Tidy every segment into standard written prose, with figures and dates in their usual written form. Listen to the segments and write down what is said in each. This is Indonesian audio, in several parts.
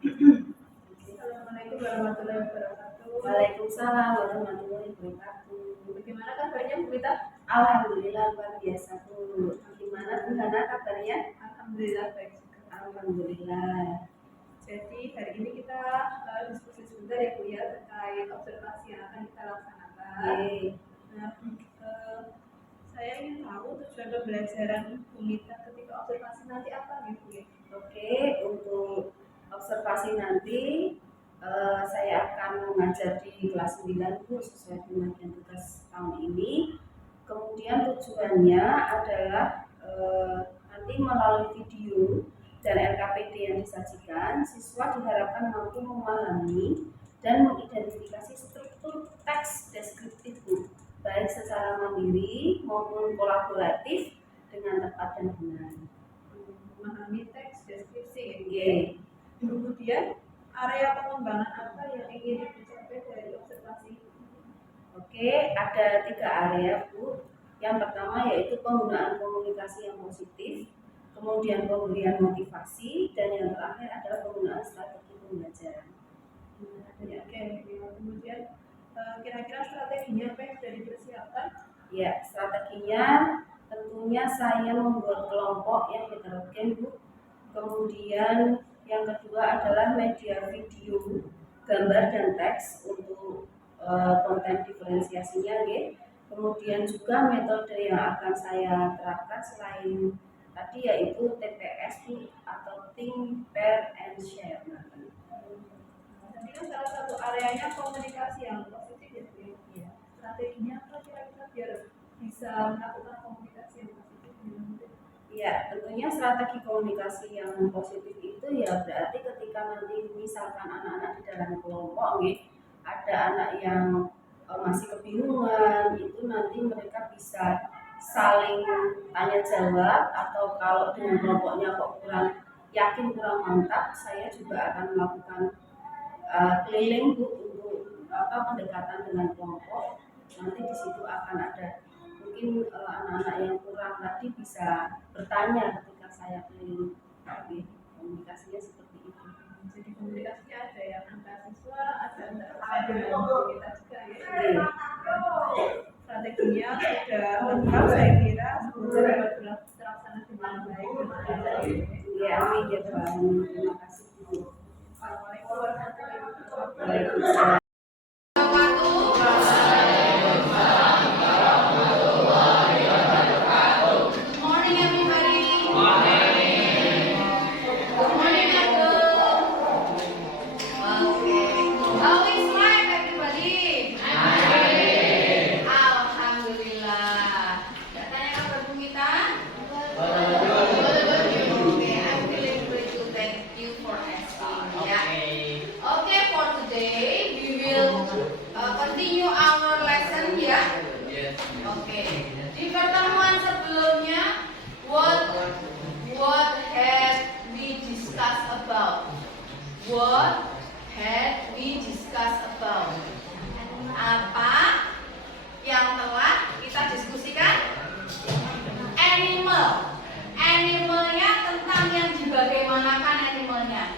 Assalamualaikum warahmatullahi wabarakatuh. Waalaikumsalam warahmatullahi wabarakatuh. Bagaimana kabarnya Bu Rita? Alhamdulillah luar biasa Bu. Gimana Bu Hana kabarnya? Alhamdulillah baik juga. Alhamdulillah. Jadi hari ini kita diskusi sebentar ya Bu ya terkait observasi yang akan kita laksanakan. Nah, saya ingin tahu tujuan pembelajaran Bu Rita ketika observasi nanti apa nih Bu ya? Oke, untuk observasi nanti saya akan mengajar di kelas 9 Bu sesuai dengan tugas tahun ini. Kemudian tujuannya adalah nanti melalui video dan LKPD yang disajikan, siswa diharapkan mampu memahami dan mengidentifikasi struktur teks deskriptif Bu, baik secara mandiri maupun kolaboratif dengan tepat dan benar. Memahami teks deskripsi. Yeah. Kemudian area pengembangan apa yang ingin dicapai dari observasi? Oke, ada 3 area Bu. Yang pertama yaitu penggunaan komunikasi yang positif, kemudian pemberian motivasi, dan yang terakhir adalah penggunaan strategi pembelajaran. Kemudian kira-kira strateginya apa yang sudah dipersiapkan? Ya, strateginya tentunya saya membuat kelompok yang heterogen Bu. Kemudian yang kedua adalah media video, gambar dan teks untuk konten diferensiasinya gitu. Kemudian juga metode yang akan saya terapkan selain tadi yaitu TPS atau Think, Pair, and Share. Tadi kan salah satu areanya komunikasi yang positif ya. Strateginya apa kira-kira biar bisa melakukan komunikasi yang positif? Ya, tentunya strategi komunikasi yang positif itu ya berarti ketika nanti misalkan anak-anak di dalam kelompok ada anak yang masih kebingungan, itu nanti mereka bisa saling tanya jawab, atau kalau dengan kelompoknya kok kurang yakin, kurang mantap, saya juga akan melakukan keliling Bu untuk pendekatan dengan kelompok. Nanti di situ akan ada mungkin anak-anak yang kurang tadi bisa bertanya ketika saya keliling. Komunikasinya seperti itu. Jadi komunikasinya ada yang antar siswa, ada antar kita juga ya. Strateginya sudah lengkap saya kira, semoga dapat terlaksana dengan baik. Ya, amin ya Tuhan. Terima kasih. Assalamualaikum warahmatullahi wabarakatuh. Waalaikumsalam. Continue our lesson ya. Oke. Di pertemuan sebelumnya, what had we discussed about? What had we discussed about? Apa yang telah kita diskusikan? Animal. Animalnya tentang yang dibagaimanakan animalnya.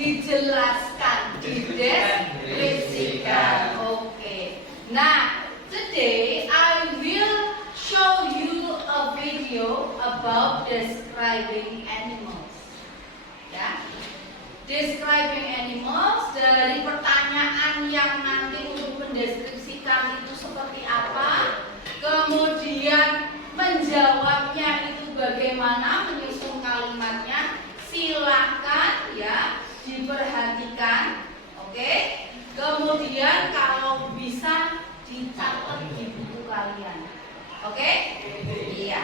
Dijelaskan, dideskripsikan. Oke. Nah, today I will show you a video about describing animals. Ya. Describing animals, dari pertanyaan yang nanti untuk mendeskripsikan itu seperti apa, kemudian menjawabnya itu bagaimana, menyusun kalimatnya, silahkan ya diperhatikan, oke? Kemudian kalau bisa dicatat di buku kalian, oke? Iya.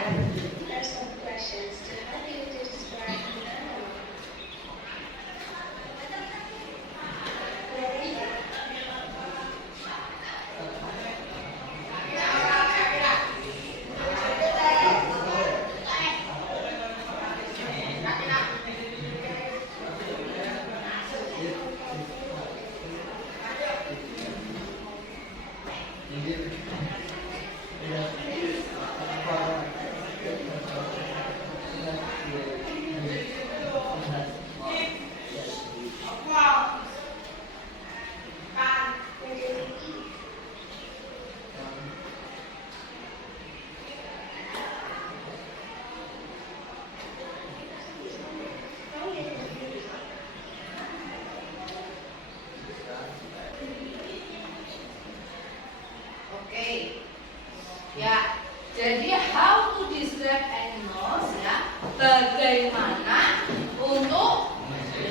bagaimana untuk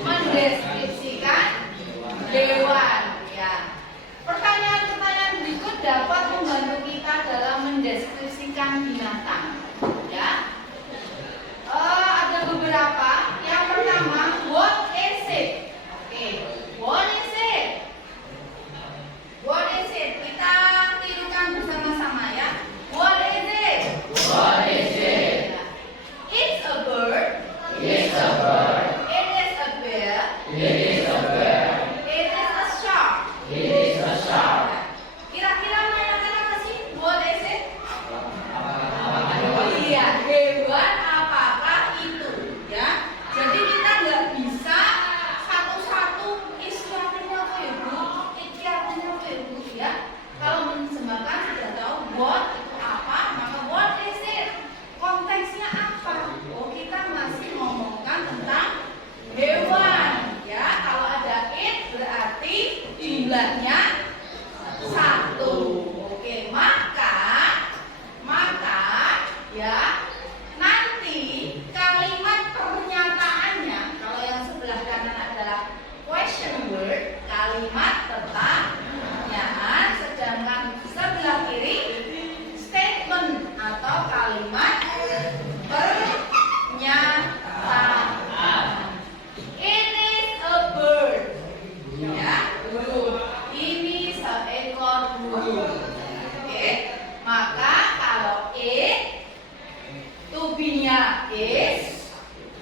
mendeskripsikan hewan. Ya. Pertanyaan-pertanyaan berikut dapat membantu kita dalam mendeskripsikan binatang. Ya. Ada beberapa. Yang pertama, what is it? Oke, what is it? What is it? Kita tirukan bersama-sama ya. What is it? What is it? It's a bird. It's a bird. It is a bear. It is a bear. It is a shark. It is a shark. Kira-kira menanyakan apa sih? What is it? Iya, hewan apakah itu? Ya. Jadi kita nggak bisa satu-satu isi artinya apa ya Bu? Iki artinya apa ya Bu? Ya. Kalau menerjemahkan sudah tahu what itu apa, maka what is it? Konteksnya apa? Oh, kita masih ngomongkan tentang hewan. Ya, kalau ada it berarti jumlahnya satu. Oke, maka ya nanti kalimat pernyataannya kalau yang sebelah kanan adalah question word, kalimat pertanyaan, sedangkan sebelah kiri statement atau kalimat pernyataan. It is a bird. Ya, ini seekor burung. Oke, maka kalau it to-be-nya is,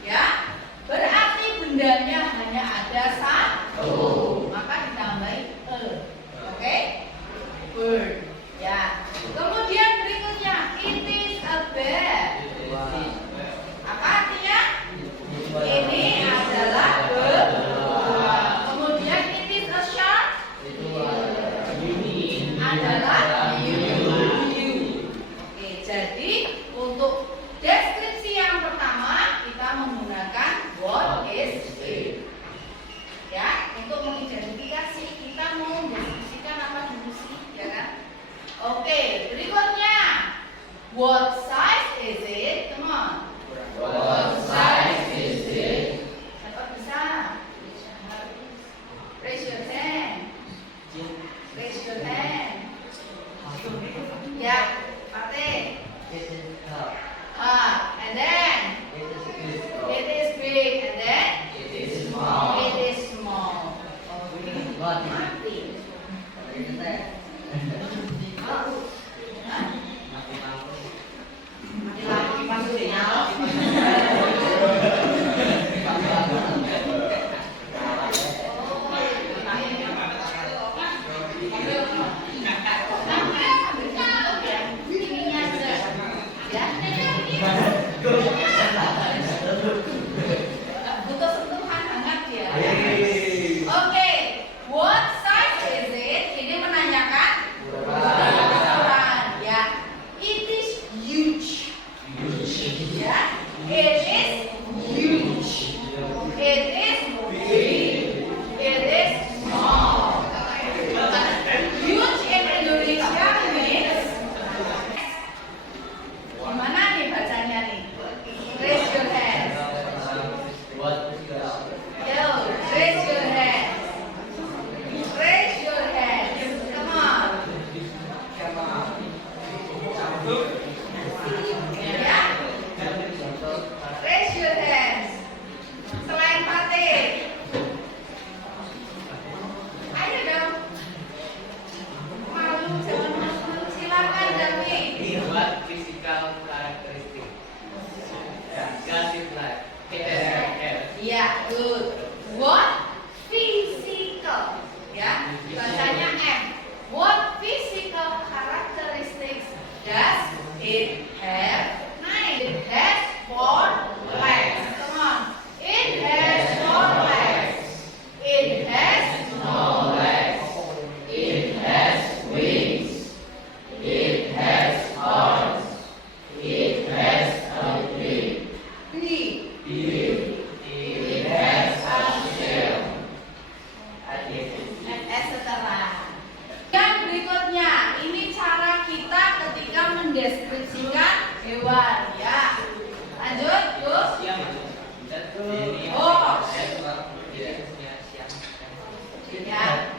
ya, berarti bendanya hanya ada satu, maka ditambahi a. Oke, bird. Ya, kemudian berikutnya it is a bear. Apa artinya? Ini adalah beruang. Kemudian it is a shark. Adalah hiu. Oke, jadi untuk deskripsi yang pertama kita menggunakan what is it. Ya, untuk mengidentifikasi kita mau mendeskripsikan apa dulu sih, ya kan? Oke, berikutnya what size is it? Come on. What size is it? Siapa bisa? Raise your hand. Raise your hand. Ya, Pate. And then it is big, and then It is small. it is small. Okay. Mati. Hah? Mati lampu maksudnya. Butuh sentuhan hangat ya. Oke, what size is it? Ini menanyakan Ya.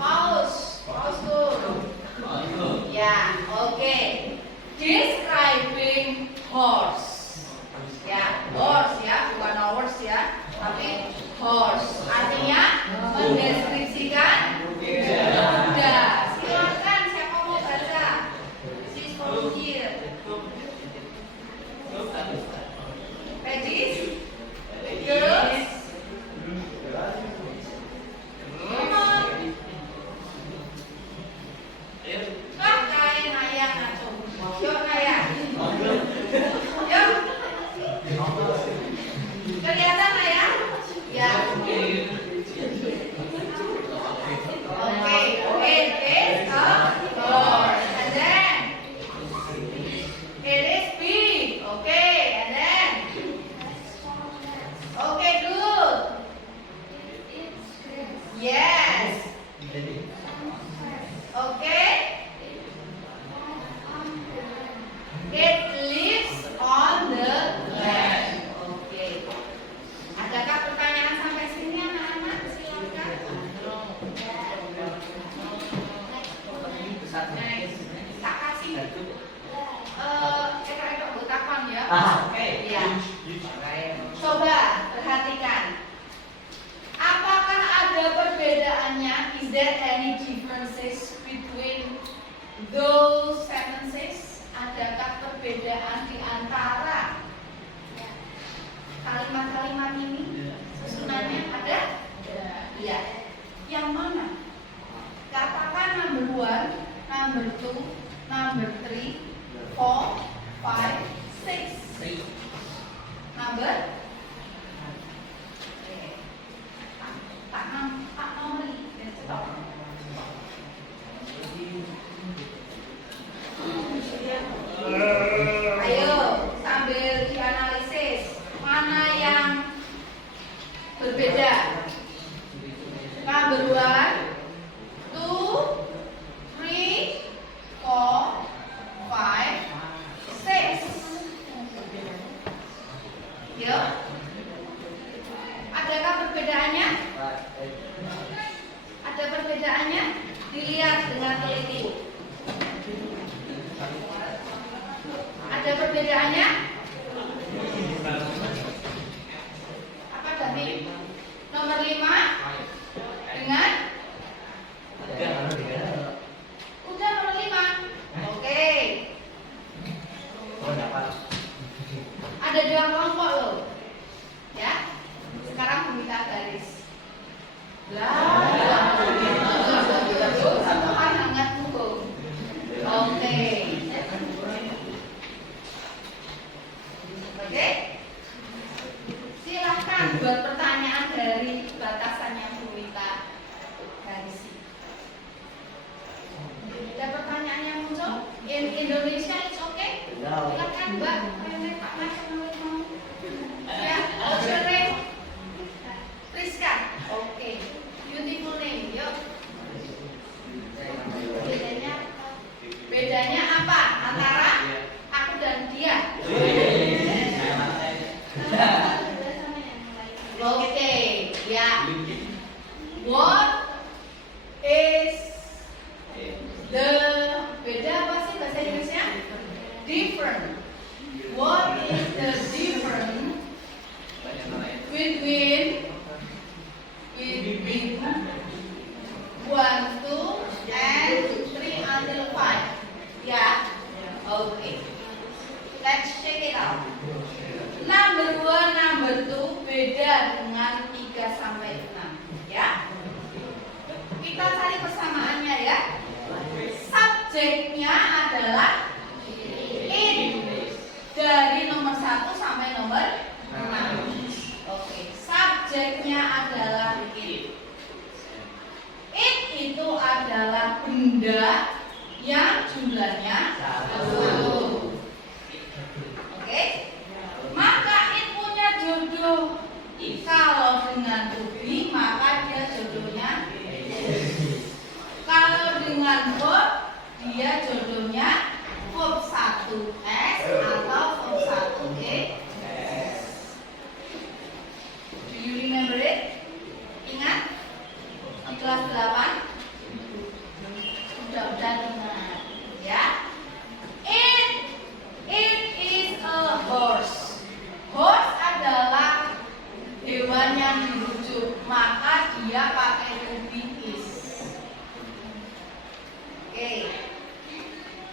Pause. Pause dulu. Ya, oke. Describing horse. Ya, horse ya, bukan horse ya, tapi horse. Artinya mendeskripsikan kuda. Silakan siapa mau baca? Sis volunteer. Ladies, girls, come on. Kak, kayak Naya ngaco. Yuk Naya. Yuk. Kelihatan Naya? Ya. Okay, it is a horse, and then it is big. Okay, and then okay, good. Yes. Okay. It lives on the land. Okay. Adakah pertanyaan sampai sini anak-anak? Silakan. Tak kasih. Ekor-ekor butakan ya. Ya. Coba perhatikan. Apakah ada perbedaannya? Is there any differences between those sentences? Adakah perbedaan di antara kalimat-kalimat ini? Susunannya ada? Iya. Yang mana? Katakan number 1, number 2, number 3, 4, 5, 6. Number? Pak nomor stop. Ayo sambil dianalisis mana yang berbeda. Number 1, 2, 3, 4, 5, 6. Yuk. Adakah perbedaannya? Ada perbedaannya? Dilihat dengan teliti. Ada perbedaannya? Apa tadi? Nomor 5 dengan? Udah nomor 5. Oke. Ada 2 kelompok loh. Ya. Sekarang minta garis. Hangat hukum. Oke. Oke. Silahkan buat pertanyaan dari batasan yang Bu Wita garisi. Ada pertanyaan yang muncul? In Indonesia it's okay? Silahkan Mbak. Pak Mas mau. Ya, Ocean. Priska. Oke. Beautiful name. Yuk. Bedanya apa antara aku dan dia? Oke, ya. What is the beda apa sih bahasa Inggrisnya? Different. What is the difference between 1, 2, and 3 until 5? Yeah. Okay. Let's check it out. Number 1, number 2 beda dengan 3 sampai 6. Ya. benda yang jumlahnya 1. Oke? Maka it punya jodoh. Kalau dengan Ubi maka dia jodohnya kalau dengan verb dia jodohnya verb 1S atau verb 1E. Do you remember it? Ingat? Di kelas 8 udah ingat ya. It is a horse. Horse adalah hewan yang dirujuk, maka dia pakai to be is. Oke.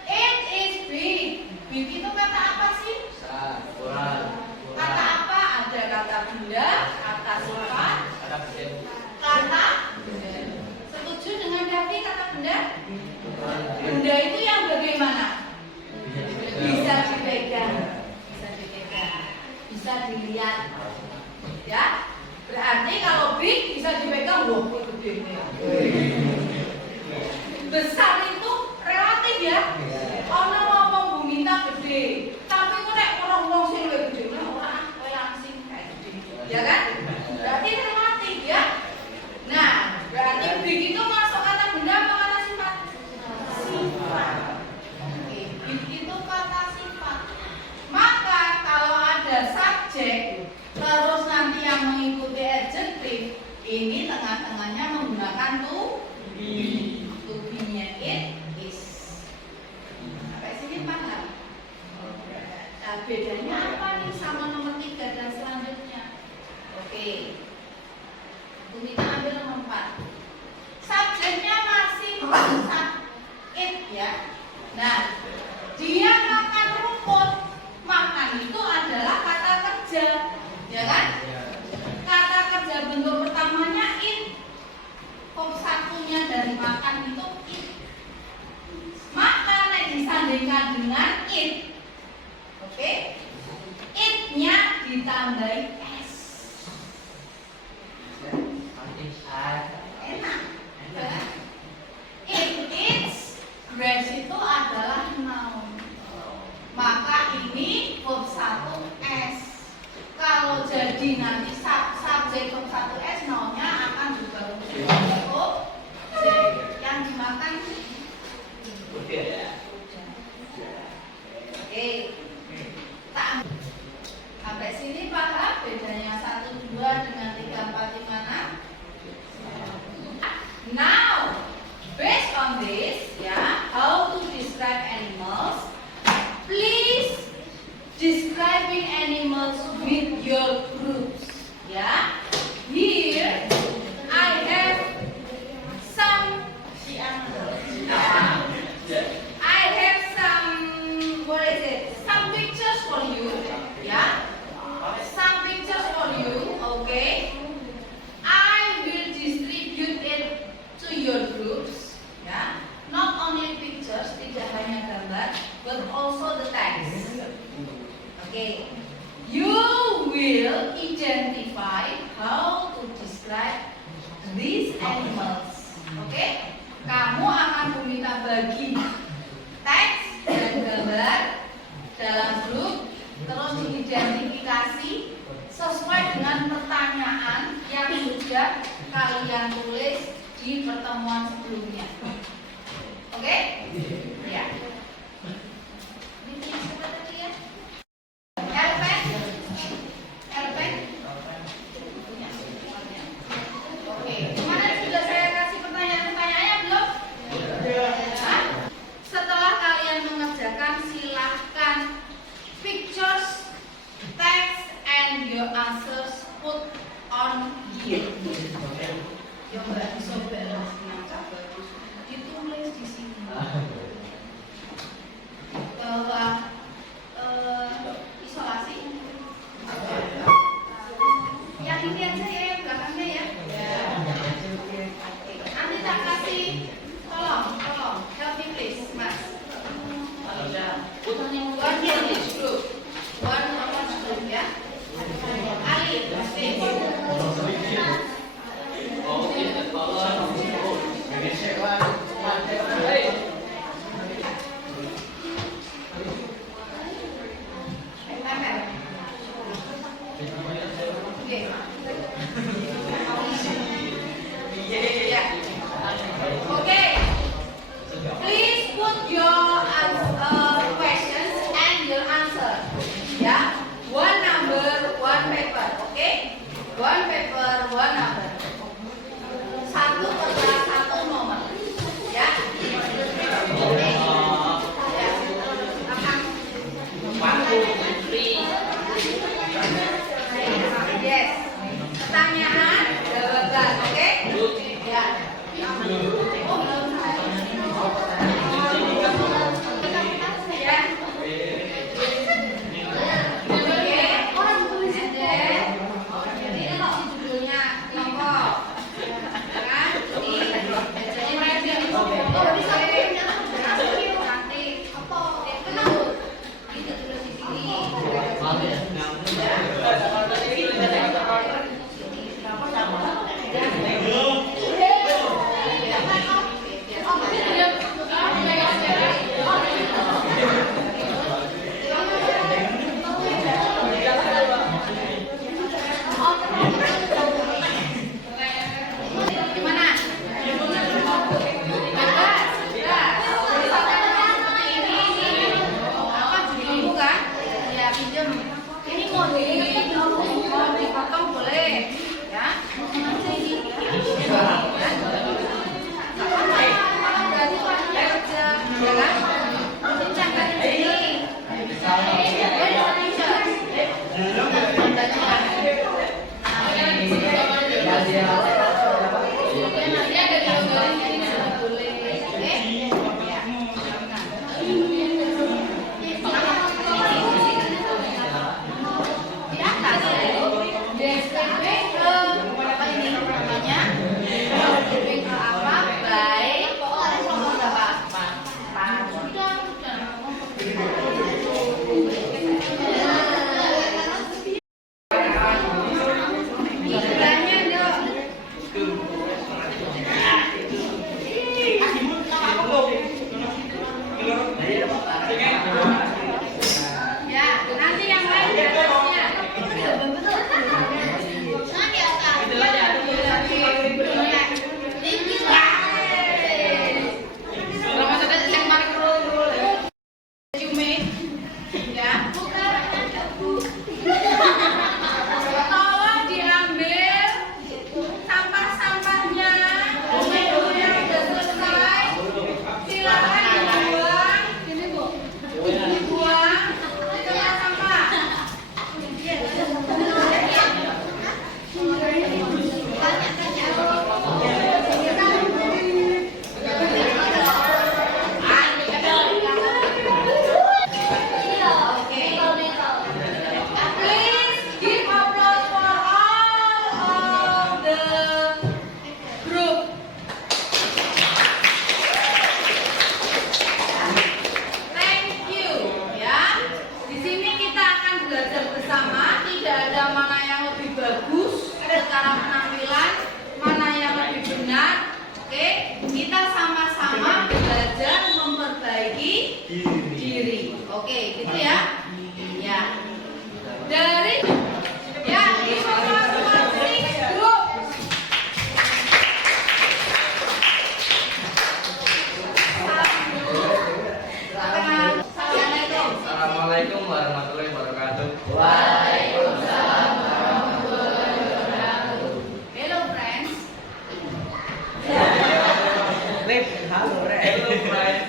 It is big. Big itu kata apa sih? Kata apa? Ada kata benda, kata sifat, kata benda. Setuju dengan Davi kata benda? Benda itu yang bagaimana? Bisa dipegang, bisa dilihat. Ya, berarti kalau big bisa dipegang, wah gede. Besar itu relatif ya. Orang ngomong Bu Minta gede, tapi kok nek orang sing luwih gede, ora langsing kayak gede. Ya kan? Berarti relatif ya. Nah, berarti big itu masuk kata benda apa kata sifat? Sifat. Oke, big itu kata sifat. Maka kalau ada subjek terus nanti yang mengikuti adjective, ini tengah-tengahnya menggunakan to be. To be-nya it is. Sampai sini paham? Nah, bedanya apa nih sama nomor 3 dan selanjutnya? Oke. Kita ambil nomor 4. Subjeknya masih it ya. Nah, dia makan rumput. Makan itu adalah kata kerja. Ya kan? Kata kerja bentuk pertamanya it. Verb 1-nya dari makan itu it. Maka nek disandingkan dengan it. Oke? It-nya ditambahi s. Enak. Ya? It eats grass itu adalah noun. Maka ini verb 1S. Kalau jadi nanti subjek verb 1S, nounnya akan juga verb yang dimakan. Oke. Sampai sini paham bedanya 1, 2 dengan 3, 4, 5, 6. Now, based on this, ya, how to describe animals? Please describing animals with your groups. Ya, here I have some. I have some. What is it? Some pictures for you. Ya, some pictures for you. Okay. I will distribute it to your groups. Ya, not only pictures, tidak hanya gambar, but also the text. Okay. You will identify how to describe these animals. Okay. Kamu akan meminta bagi teks dan gambar dalam grup, terus diidentifikasi sesuai dengan pertanyaan yang sudah kalian tulis di pertemuan sebelumnya. Oke? Ya. Ini siapa tadi ya? Elpen? Oke. Kemarin sudah saya kasih pertanyaan-pertanyaannya belum? Nah, setelah kalian mengerjakan, silahkan pictures, text, and your answers put on here. Coba disobek bagus. Ditulis di sini. Bahwa isolasi. Yang ini aja ya, yang belakangnya ya. Nanti tak kasih, tolong, help me please, Mas. One English group, one English group ya. Ali, please.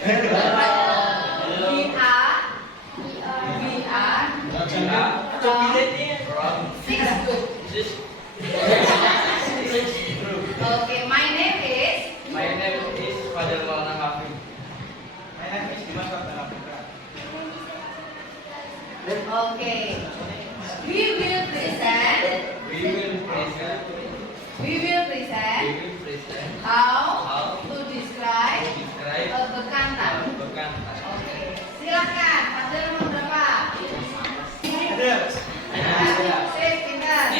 Okay, my name is. My name is Fadil Maulana Hafiz. My name is Dimas Fadil Putra. Okay, we will present. We will present. We will present We will present how to describe describe a bekantan. bekantan. Oke, silakan. Fadil nomor berapa? Sip, pintar.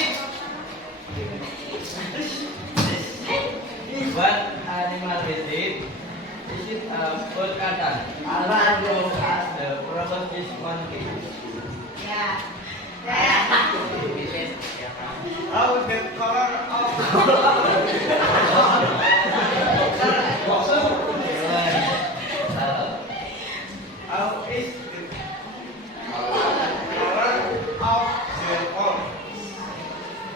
What animal is it? Is it a bekantan? Alarm as the problem is monkey. Ya. Ya. How the color of how is the color of the orb?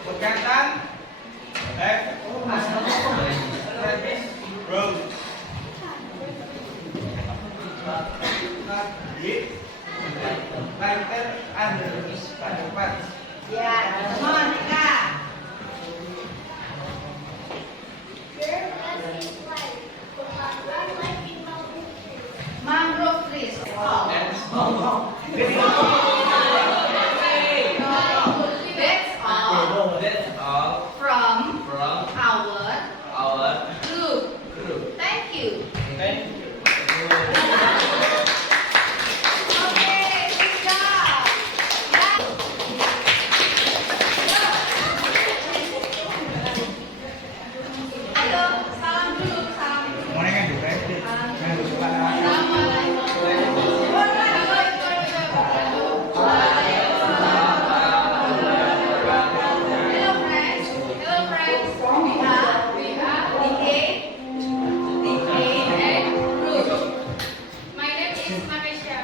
Bekantan have reddish brown. Not deep, lighter under pada parts. Ya, mohon Kak. Mangrove trees. Oh. That's all. That's all That's all from from our our group. group. Thank you. Thank you. Okay, good job. Ayo, salam dulu, salam. Assalamualaikum. Hello friends. Hello friends. We are and group. My name is Manisha.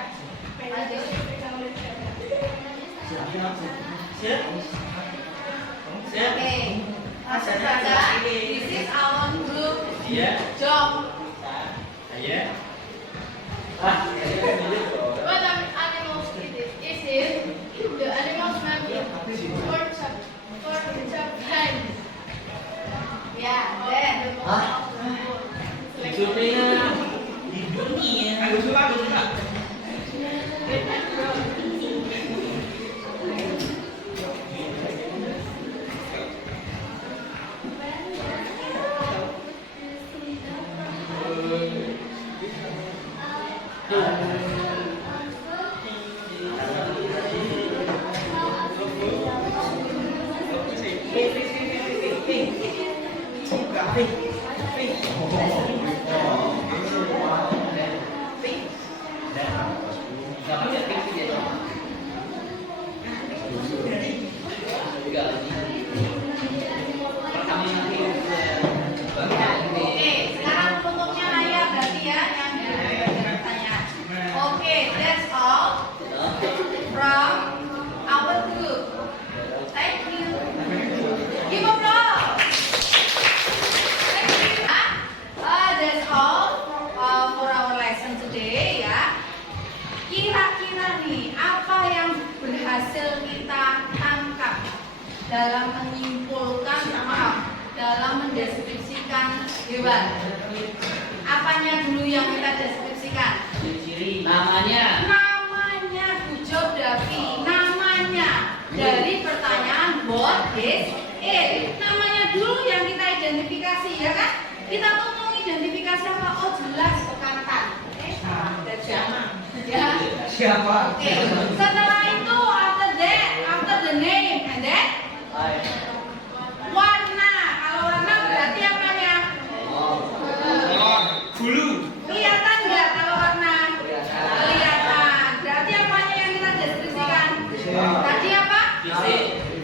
Okay. Langsung saja. This is our group Yeah. job. Yeah. What animals it is? Is it the animals member for Japan? Yeah, then the most of the world. Di dunia. Aku suka. Oke, sekarang bentuknya layak berarti ya yang bertanya. Oke, that's all from our group. Thank you. Give applause. Thank you. That's all for our lesson today ya. Kira-kira nih apa yang berhasil kita tangkap dalam menyimpulkan dalam mendeskripsikan hewan. Apanya dulu yang kita deskripsikan? Ciri namanya. Namanya Bu Job Davi. Namanya dari pertanyaan what is it? Namanya dulu yang kita identifikasi ya kan? Kita tuh mau identifikasi apa? Oh jelas bekantan. Gajah. Ya. Siapa? Oke. Setelah itu after the name and then warna. Kalau warna berarti apanya? Bulu. Kelihatan nggak kalau warna? Kelihatan. Berarti apanya yang kita deskripsikan? Tadi apa?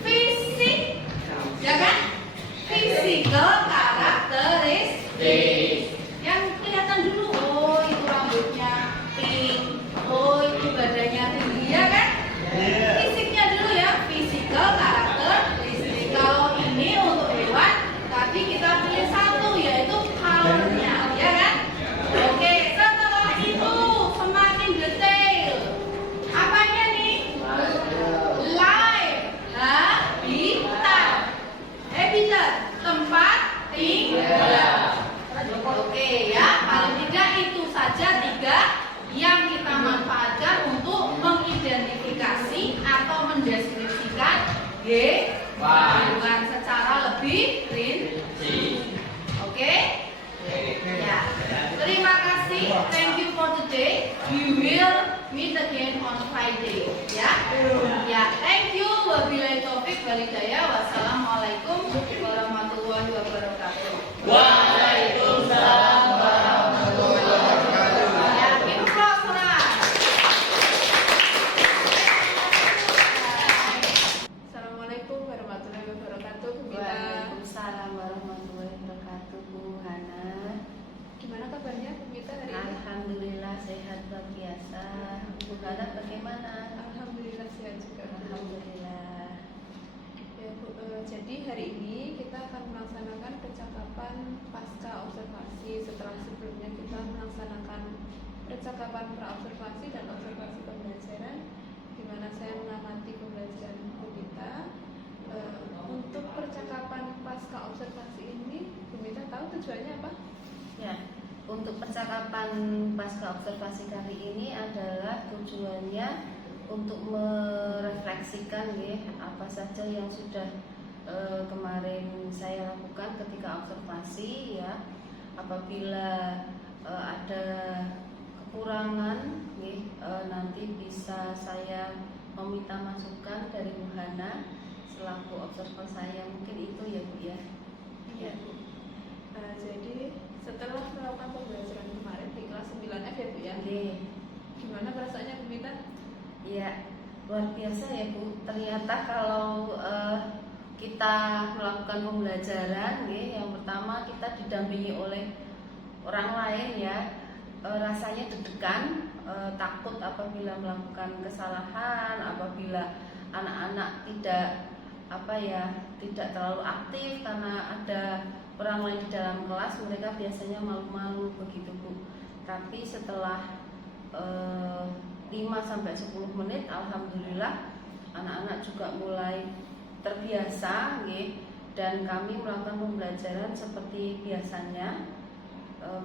Fisik. Ya kan? Physical karakteristik. Yang kelihatan dulu. Oh itu rambutnya pink. Oh itu badannya tinggi ya kan? Fisiknya dulu ya. Physical karakteristik. Kalau ini untuk wabarakatuh, Bu Hana. Gimana kabarnya Bu Mita hari ini? Alhamdulillah sehat luar biasa. Bu Hana bagaimana? Alhamdulillah sehat juga. Alhamdulillah. Ya, Bu, jadi hari ini kita akan melaksanakan percakapan pasca observasi setelah sebelumnya kita melaksanakan percakapan pra-observasi dan observasi pembelajaran, di mana saya mengamati pembelajaran Bu Mita. Untuk percakapan pasca observasi ini, Bu Mita tahu tujuannya apa? Ya, untuk percakapan pasca observasi kali ini adalah tujuannya untuk merefleksikan ya, apa saja yang sudah kemarin saya lakukan ketika observasi ya. Apabila ada kekurangan ya, nanti bisa saya meminta masukan dari Bu Hana selaku observer saya. Mungkin itu ya Bu ya. Iya Bu. Jadi setelah melakukan pembelajaran kemarin di kelas 9F ya Bu ya. Oke. Gimana perasaannya Bu Mita? Ya, luar biasa ya Bu. Ternyata kalau kita melakukan pembelajaran ya, yang pertama kita didampingi oleh orang lain ya, rasanya deg-degan, takut apabila melakukan kesalahan, apabila anak-anak tidak terlalu aktif karena ada orang lain di dalam kelas, mereka biasanya malu-malu begitu Bu. Tapi setelah 5-10 menit, alhamdulillah anak-anak juga mulai terbiasa dan kami melakukan pembelajaran seperti biasanya,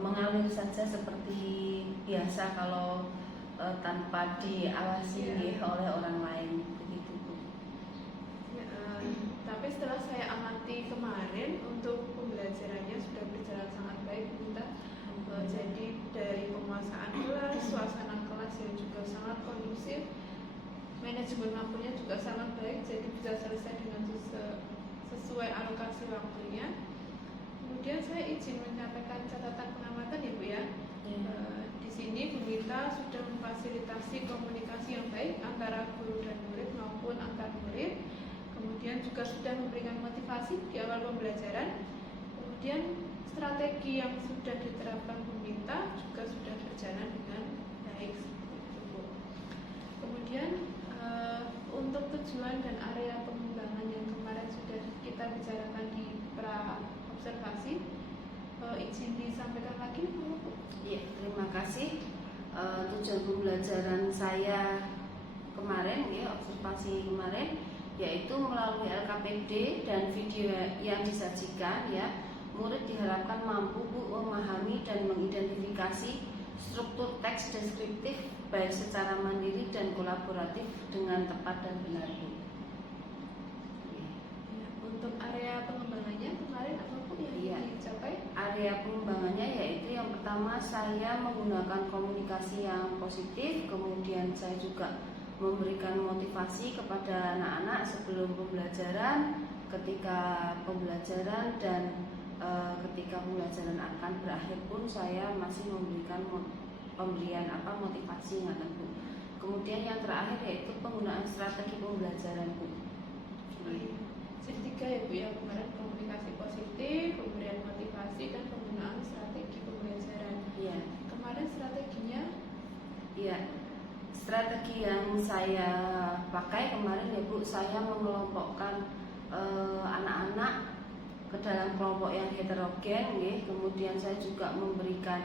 mengalir saja seperti biasa kalau tanpa diawasi oleh orang lain begitu Bu. Tapi setelah saya amati kemarin, untuk pembelajarannya sudah berjalan sangat baik Bu Mita. Jadi dari penguasaan kelas, suasana kelas yang juga sangat kondusif, manajemen waktunya juga sangat baik, jadi bisa selesai dengan sesuai alokasi waktunya. Kemudian saya izin menyampaikan catatan pengamatan ya Bu ya. Di sini Bu Mita sudah memfasilitasi komunikasi yang baik antara guru dan murid maupun antar murid. Kemudian juga sudah memberikan motivasi di awal pembelajaran. Kemudian strategi yang sudah diterapkan Bu Mita juga sudah berjalan dengan baik seperti itu Bu. Kemudian untuk tujuan dan area pengembangan yang kemarin sudah kita bicarakan di pra observasi, izin disampaikan lagi Bu. Iya, terima kasih. Tujuan pembelajaran saya kemarin ya, observasi kemarin, yaitu melalui LKPD dan video yang disajikan ya, murid diharapkan mampu Bu memahami dan mengidentifikasi struktur teks deskriptif baik secara mandiri dan kolaboratif dengan tepat dan benar Bu. Ya, untuk area pengembangannya kemarin apa Bu yang dicapai? Area pengembangannya yaitu yang pertama saya menggunakan komunikasi yang positif, kemudian saya juga memberikan motivasi kepada anak-anak sebelum pembelajaran, ketika pembelajaran, dan ketika pembelajaran akan berakhir pun saya masih memberikan pemberian motivasi Bu. Kemudian yang terakhir yaitu penggunaan strategi pembelajaran Bu. Jadi 3 ya Bu ya, kemarin komunikasi positif, pemberian motivasi, dan penggunaan strategi pembelajaran. Iya. Kemarin strateginya? Iya. Strategi yang saya pakai kemarin ya Bu, saya mengelompokkan anak-anak ke dalam kelompok yang heterogen ya. Kemudian saya juga memberikan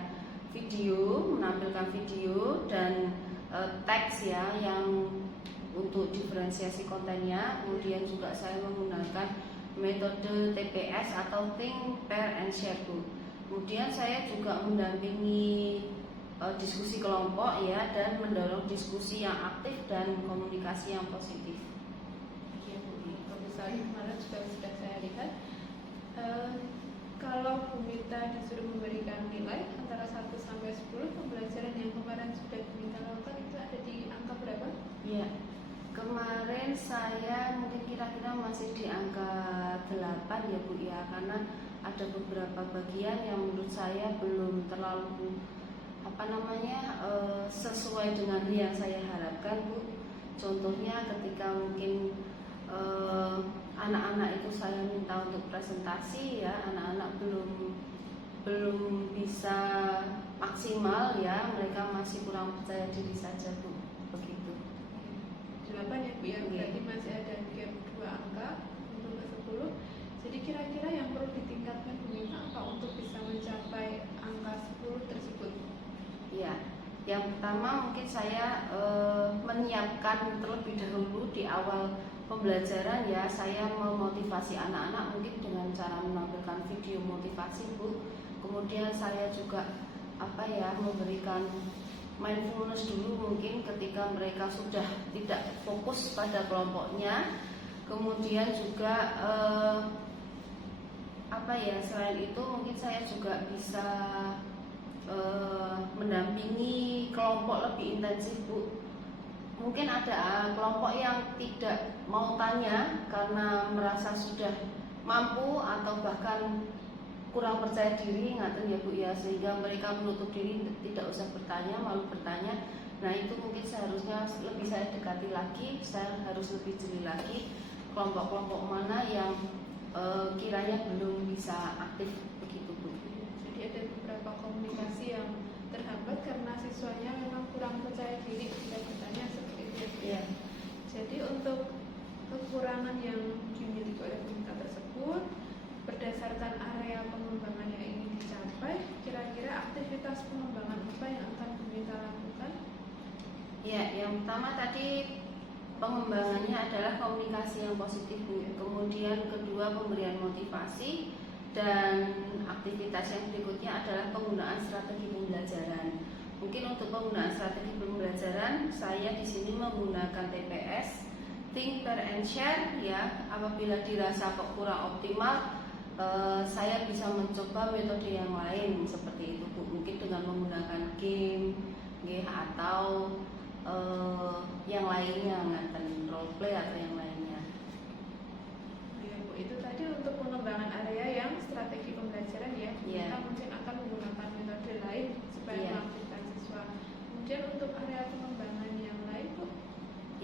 video, menampilkan video dan teks ya yang untuk diferensiasi kontennya. Kemudian juga saya menggunakan metode TPS atau Think, Pair, and Share Bu. Kemudian saya juga mendampingi diskusi kelompok ya, dan mendorong diskusi yang aktif dan komunikasi yang positif. Ya Bu, kalau misalnya kemarin sudah saya lihat, kalau Bu Mita disuruh memberikan nilai antara 1 sampai 10, pembelajaran yang kemarin sudah Bu Mita lakukan itu ada di angka berapa? Ya, kemarin saya mungkin kira-kira masih di angka 8 ya Bu ya, karena ada beberapa bagian yang menurut saya belum terlalu sesuai dengan yang saya harapkan Bu. Contohnya ketika mungkin anak-anak itu saya minta untuk presentasi ya, anak-anak belum masih kurang percaya diri saja Bu, begitu. 8 ya Bu ya, Iya. berarti masih ada gap 2 angka untuk ke 10. Jadi kira-kira yang perlu ditingkatkan Bu Mita apa untuk bisa mencapai angka 10 tersebut? Ya, yang pertama mungkin saya menyiapkan terlebih dahulu di awal pembelajaran ya, saya memotivasi anak-anak mungkin dengan cara menampilkan video motivasi Bu. Kemudian saya juga memberikan mindfulness dulu mungkin ketika mereka sudah tidak fokus pada kelompoknya. Kemudian juga selain itu mungkin saya juga bisa mendampingi kelompok lebih intensif Bu. Mungkin ada kelompok yang tidak mau tanya karena merasa sudah mampu atau bahkan kurang percaya diri, ngaten ya Bu ya, sehingga mereka menutup diri, tidak usah bertanya, malu bertanya. Nah itu mungkin seharusnya lebih saya dekati lagi, saya harus lebih jeli lagi kelompok-kelompok mana yang kiranya belum bisa aktif, begitu Bu. Jadi ada beberapa komunikasi yang terhambat karena siswanya memang kurang percaya diri ketika bertanya seperti itu ya Bu. Iya. Jadi untuk kekurangan yang dimiliki oleh pemerintah tersebut, berdasarkan area pengembangan yang ingin dicapai, kira-kira aktivitas pengembangan apa yang akan pemerintah lakukan? Ya, yang pertama tadi pengembangannya adalah komunikasi yang positif Bu. Kemudian kedua pemberian motivasi, dan aktivitas yang berikutnya adalah penggunaan strategi pembelajaran. Mungkin untuk penggunaan strategi pembelajaran, saya di sini menggunakan TPS, Think, Pair, and Share ya. Apabila dirasa kok kurang optimal, saya bisa mencoba metode yang lain seperti itu Bu. Mungkin dengan menggunakan game, atau yang lainnya, ngaten role play atau yang lainnya. Ya Bu, itu tadi untuk pengembangan area yang strategi pembelajaran ya. Iya. Kita mungkin akan menggunakan metode lain supaya Iya. mengaktifkan siswa. Kemudian untuk area pengembangan yang lain Bu,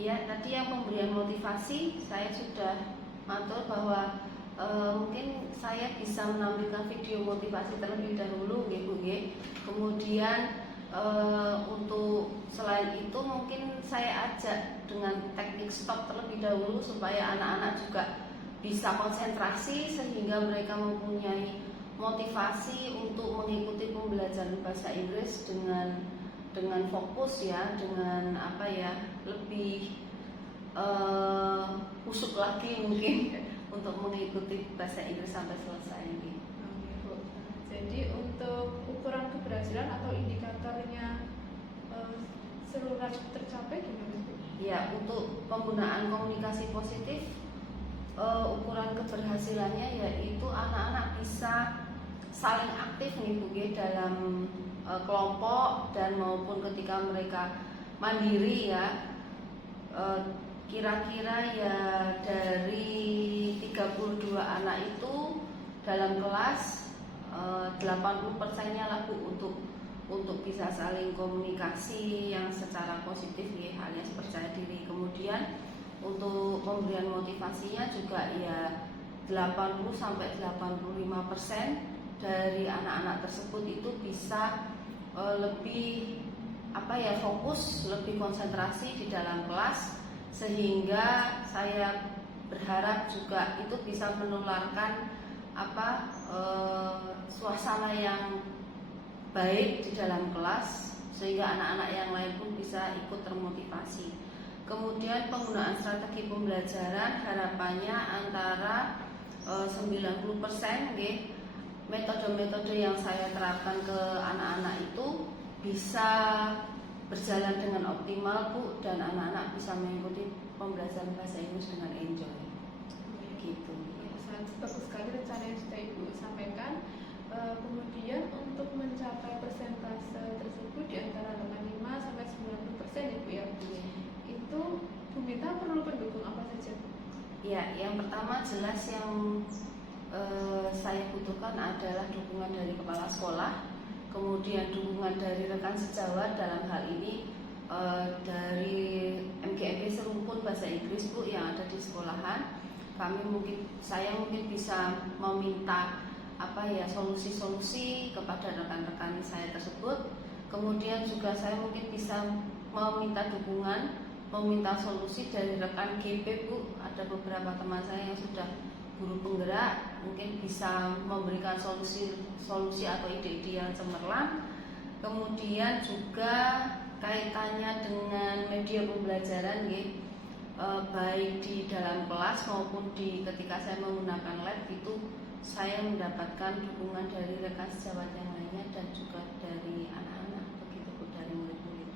Ya, tadi yang pemberian motivasi saya sudah atur bahwa mungkin saya bisa menampilkan video motivasi terlebih dahulu, Bu. Kemudian untuk selain itu mungkin saya ajak dengan teknik stop terlebih dahulu supaya anak-anak juga bisa konsentrasi sehingga mereka mempunyai motivasi untuk mengikuti pembelajaran bahasa Inggris dengan fokus ya, dengan lebih usuk lagi mungkin untuk mengikuti bahasa Inggris sampai selesai ini. Oke, Bu. Jadi untuk ukuran keberhasilan atau indikatornya seluruh tercapai gimana Bu? Ya, untuk penggunaan komunikasi positif, ukuran keberhasilannya yaitu anak-anak bisa saling aktif nih Bu dalam kelompok dan maupun ketika mereka mandiri ya. Kira-kira ya dari 32 anak itu dalam kelas 80%-nya lah Bu untuk bisa saling komunikasi yang secara positif ya, alias percaya diri. Kemudian untuk pemberian motivasinya juga ya 80 sampai 85% dari anak-anak tersebut itu bisa lebih fokus, lebih konsentrasi di dalam kelas, sehingga saya berharap juga itu bisa menularkan suasana yang baik di dalam kelas sehingga anak-anak yang lain pun bisa ikut termotivasi. Kemudian penggunaan strategi pembelajaran harapannya antara 90% metode-metode yang saya terapkan ke anak-anak itu bisa berjalan dengan optimal Bu, dan anak-anak bisa mengikuti pembelajaran bahasa Inggris dengan enjoy. Gitu. Sangat bagus sekali rencana yang sudah Ibu sampaikan. Kemudian untuk mencapai persentase tersebut di antara 85 sampai 90% ya Bu ya. Itu Bu Mita perlu pendukung apa saja? Ya, yang pertama jelas yang saya butuhkan adalah dukungan dari kepala sekolah, kemudian dukungan dari rekan sejawat, dalam hal ini dari MGMP Serumpun Bahasa Inggris Bu yang ada di sekolahan. Saya mungkin bisa meminta solusi-solusi kepada rekan-rekan saya tersebut. Kemudian juga saya mungkin bisa meminta dukungan, meminta solusi dari rekan GP Bu. Ada beberapa teman saya yang sudah guru penggerak, mungkin bisa memberikan solusi atau ide-ide yang cemerlang. Kemudian juga kaitannya dengan media pembelajaran, baik di dalam kelas maupun ketika saya menggunakan lab itu saya mendapatkan dukungan dari rekan sejawat yang lainnya dan juga dari anak-anak, begitu Bu, dari murid-murid.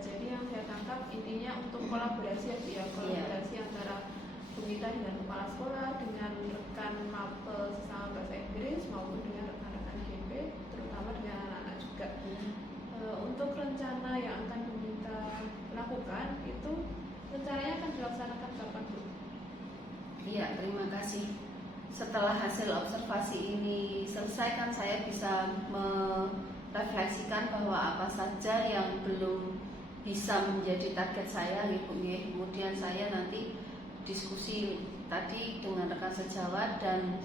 Jadi yang saya tangkap intinya untuk kolaborasi ya, kolaborasi antara Bu Mita dengan kepala sekolah, dengan rekan mapel sesama bahasa Inggris maupun dengan rekan-rekan GP, terutama dengan anak-anak juga. Untuk rencana yang akan Bu Mita lakukan itu rencananya akan dilaksanakan kapan Bu? Iya, terima kasih. Setelah hasil observasi ini selesai kan saya bisa merefleksikan bahwa apa saja yang belum bisa menjadi target saya, kemudian saya nanti diskusi tadi dengan rekan sejawat dan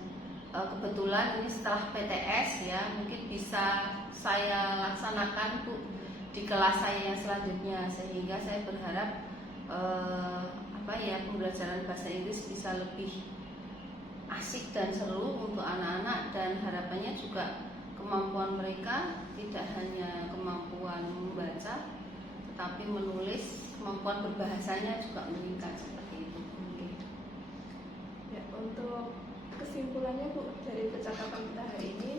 kebetulan ini setelah PTS ya, mungkin bisa saya laksanakan Bu di kelas saya yang selanjutnya, sehingga saya berharap pembelajaran bahasa Inggris bisa lebih asik dan seru untuk anak-anak, dan harapannya juga kemampuan mereka tidak hanya kemampuan membaca tetapi menulis, kemampuan berbahasanya juga meningkat seperti itu. Ya, untuk kesimpulannya Bu dari percakapan kita hari ini,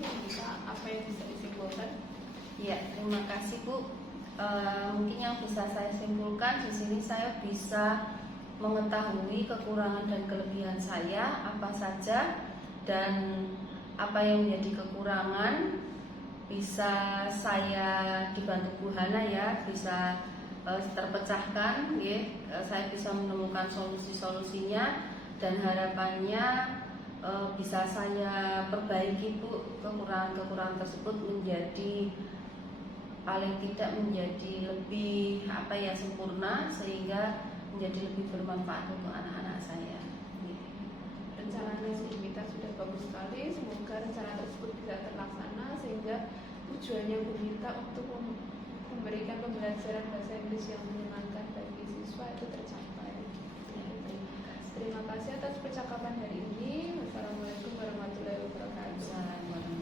apa yang bisa disimpulkan? Ya, terima kasih Bu. Mungkin yang bisa saya simpulkan di sini, saya bisa mengetahui kekurangan dan kelebihan saya apa saja, dan apa yang menjadi kekurangan bisa saya dibantu Bu Hana ya, bisa terpecahkan ya. Saya bisa menemukan solusi-solusinya dan harapannya bisa saya perbaiki Bu, kekurangan-kekurangan tersebut menjadi paling tidak menjadi lebih sempurna, sehingga menjadi lebih bermanfaat untuk anak-anak saya. Rencananya Bu Mita sudah bagus sekali, semoga rencana tersebut bisa terlaksana sehingga tujuannya Bu Mita untuk memberikan pembelajaran bahasa Inggris yang menyenangkan bagi siswa itu tercapai. Terima kasih atas percakapan hari ini. Wassalamualaikum warahmatullahi wabarakatuh.